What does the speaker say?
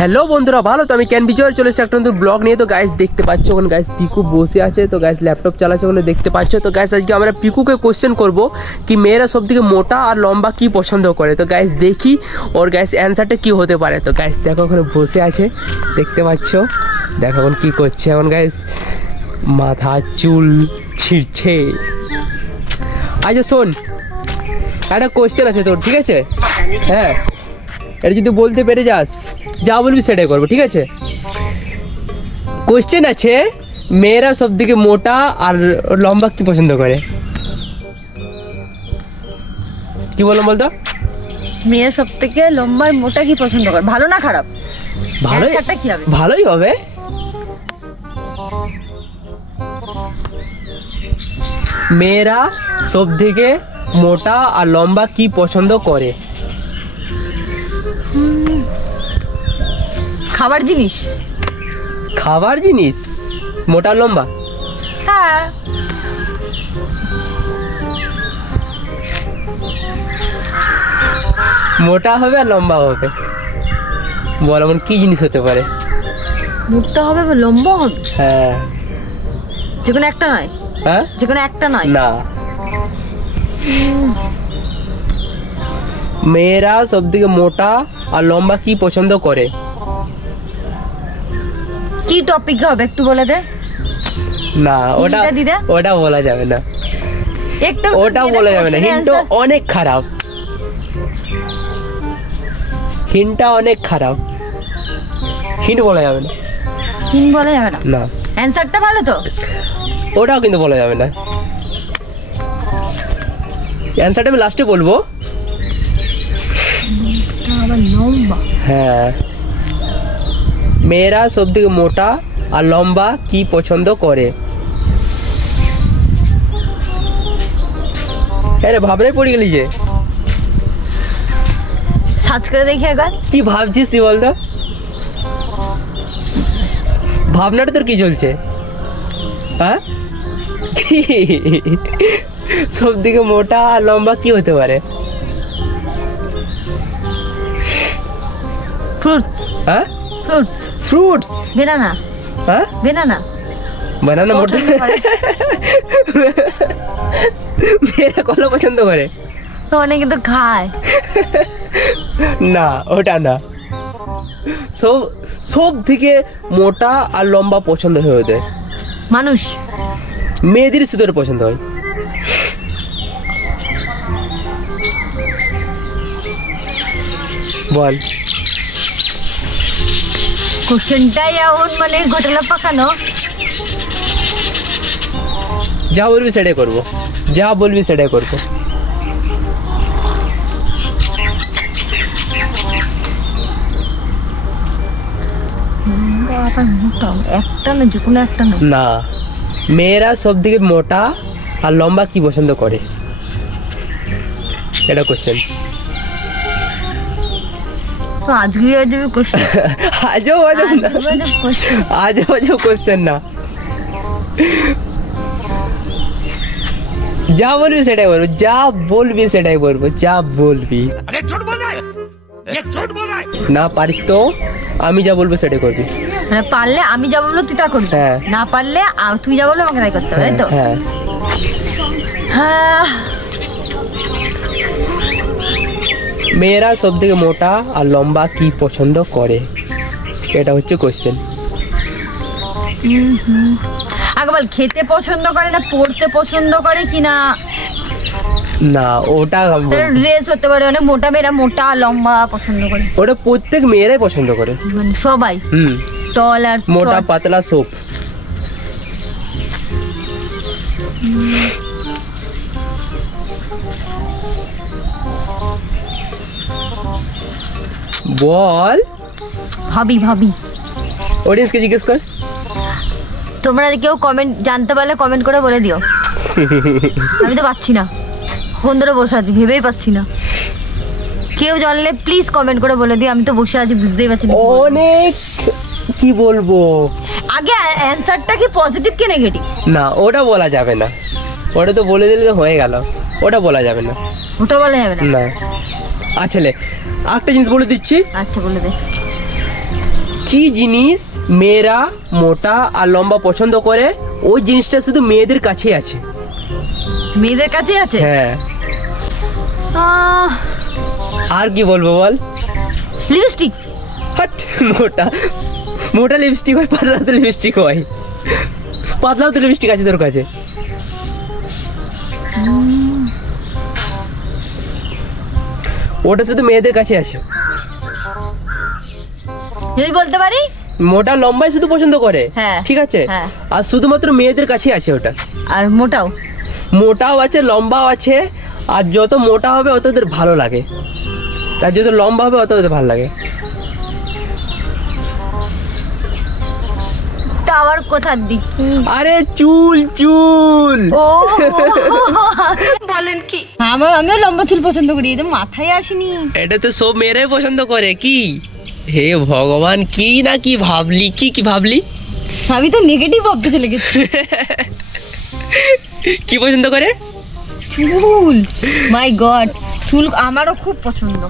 Hello বন্ধুরা, ভালো তো? আমি ক্যান বিজয় চলে এসেছি একটা নতুন ব্লগ নিয়ে। তো গাইস দেখতে পাচ্ছ ওখানে গাইস পিকু বসে আছে, তো গাইস ল্যাপটপ চালাচ্ছে ওখানে দেখতে পাচ্ছ। তো গাইস আজকে আমরা পিকুকে কোশ্চেন করব কি মেয়েরা সবথেকে মোটা আর লম্বা কি পছন্দ করে। তো গাইস দেখি ওর গাইস অ্যান্সারটা কি হতে পারে। তো গাইস দেখো ওখানে বসে আছে, দেখতে পাচ্ছ, দেখো এখন কি করছে। এখন গাইস মাথা চুল ছিঁড়ছে। আচ্ছা শোন, একটা কোশ্চেন আছে তোর, ঠিক আছে? হ্যাঁ, এটা যদি বলতে পেরে যাস, যা বলবি সেটাই করবো, ঠিক আছে? কোশ্চেন আছে, মেয়েরা সব থেকে মোটা আর লম্বা কি পছন্দ করে? কি বললাম বলতো? মেয়েরা সব থেকে লম্বা আর মোটা কি পছন্দ করে? ভালো না খারাপ? ভালোই, অ্যান্সারটা কি হবে? ভালোই হবে। মেয়েরা সব থেকে মোটা আর লম্বা কি পছন্দ করে? খাবার জিনিস। খাবার জিনিস মোটা লম্বা? হ্যাঁ, মোটা হবে আর লম্বা হবে, বল এমন কি জিনিস হতে পারে? মোটা হবে বা লম্বা হবে? হ্যাঁ। যেকোনো একটা নয়? হ্যাঁ, যেকোনো একটা নয় না। মেয়েরা সব থেকে মোটা আর লম্বা কি পছন্দ করে? কি টপিক হবে একটু বলে দে। না, ওটা হিন্টটা দি দে। ওটা বলা যাবে না, একটা ওটা বলা যাবে না। হিন্টটা অনেক খারাপ, হিন্টটা অনেক খারাপ, হিন্ট বলা যাবে না। হিন্ট বলা যাবে না? না, অ্যানসারটা ভালো তো? ওটাও কিন্তু বলা যাবে না। অ্যান্সারটা আমি লাস্টে বলবো। আবার লম্বা। হ্যাঁ, মেয়েরা সব থেকে মোটা আর লম্বা কি পছন্দ করে? হ্যাঁ রে, ভাবনায় পড়ে গেলি যে। সার্চ করে দেখি একবার। কি ভাবছিস তুই বলতো? ভাবনাটা তোর কি চলছে? হ্যাঁ, সব থেকে মোটা আর লম্বা কি হতে পারে? ফ্রুটস। হ্যাঁ, ফ্রুটস। ফ্রুটস। বেনানা। হ্যাঁ, বেনানা। বানানা মোটা? মেয়েরা কলা পছন্দ করে? তো অনেকে তো খায়। না, ওটা না। সব থেকে মোটা আর লম্বা পছন্দ হয় ওদের মানুষ। মেয়েদের শুধু পছন্দ হয়। বল। কোশ্চেনটাই এমন মানে ঘটলা পাকানো। যা বলবি সেটাই করবো, যা বলবি সেটাই করবো। একটা না, যেকোনো একটা না। না, মেয়েরা সব থেকে মোটা আর লম্বা কি পছন্দ করে, এটা কোশ্চেন। তো আজকে আজকে কোশ্চেন। আজও আজও না, আজও আজও কোশ্চেন না। যা বলবি সেটাই বলবো, যা বলবি সেটাই বলবো, যা বলবি। না পারিস তো আমি যা বলবো সেটাই করবি। মানে পারলে আমি যা বলবো তুই তা করবি, হ্যাঁ। না পারলে তুই যা বলবো আমাকে তাই করতে হবে, তাই তো? হ্যাঁ। হ্যাঁ। মেয়েরা সব থেকে মোটা আর লম্বা কি পছন্দ করে, এটা হচ্ছে কোশ্চেন। আগে বল, খেতে পছন্দ করে না পড়তে পছন্দ করে কিনা? না, ওটা ড্রেস হতে পারে, অনেক মোটা মেয়েরা মোটা লম্বা পছন্দ করে। ওটা প্রত্যেক মেয়েরাই পছন্দ করে, মানে সবাই টল আর মোটা পাতলা সব। বল। ভাবি ভাবি। অডিয়েন্সকে জিজ্ঞেস কর। তোমরা কেউ কমেন্ট জানতে পারলে কমেন্ট করে বলে দিও। আমি তো পাচ্ছি না, কোন ধরে বসে আছি ভেবেই পাচ্ছি না। কেউ জানলে প্লিজ কমেন্ট করে বলে দিও, আমি তো বসে আছি বুঝতেই পারছি না অনেক। কি বলবো? আগে অ্যানসারটা কি পজিটিভ কি নেগেটিভ? না, ওটা বলা যাবে না, ওটা তো বলে দিলে হয়ে গেল, ওটা বলা যাবে না। ওটা বলা যাবে না? না। আচ্ছা লে, আরেকটা জিনিস বলে দিচ্ছি। আচ্ছা বলে দে। কি জিনিস মেয়েরা মোটা আর লম্বা পছন্দ করে, ওই জিনিসটা শুধু মেয়েদের কাছেই আছে। মেয়েদের কাছে আছে? হ্যাঁ। আহ, আর কি বলবো বল? লিপস্টিক। হট, মোটা মোটা লিপস্টিক হয়, পাতলা তো লিপস্টিক হয়, পাতলাও তো লিপস্টিক আছে তোর কাছে। ওটা শুধু মেয়েদের কাছে আছে। যদি বলতে পারি? মোটা লম্বাই শুধু পছন্দ করে। হ্যাঁ। ঠিক আছে। হ্যাঁ। আর শুধুমাত্র মেয়েদের কাছেই আছে ওটা। আর মোটাও? মোটাও আছে, লম্বাও আছে। আর যত মোটা হবে অত ওদের ভালো লাগে, আর যত লম্বা হবে অত ওদের ভালো লাগে। টাওয়ার কোথার দিকে? আরে চুল চুল। ও বলেন কি? আমিও লম্বা চুল পছন্দ করি, এটা মাথায় আসেনি। এটা তো সব মেয়েরাই পছন্দ করে। কি হে ভগবান, কি না কি ভাবলি, কি ভাবলি? আমি তো নেগেটিভ ভাবতে চলে গেছি। কি পছন্দ করে? চুল। মাই গড, চুল আমারও খুব পছন্দ।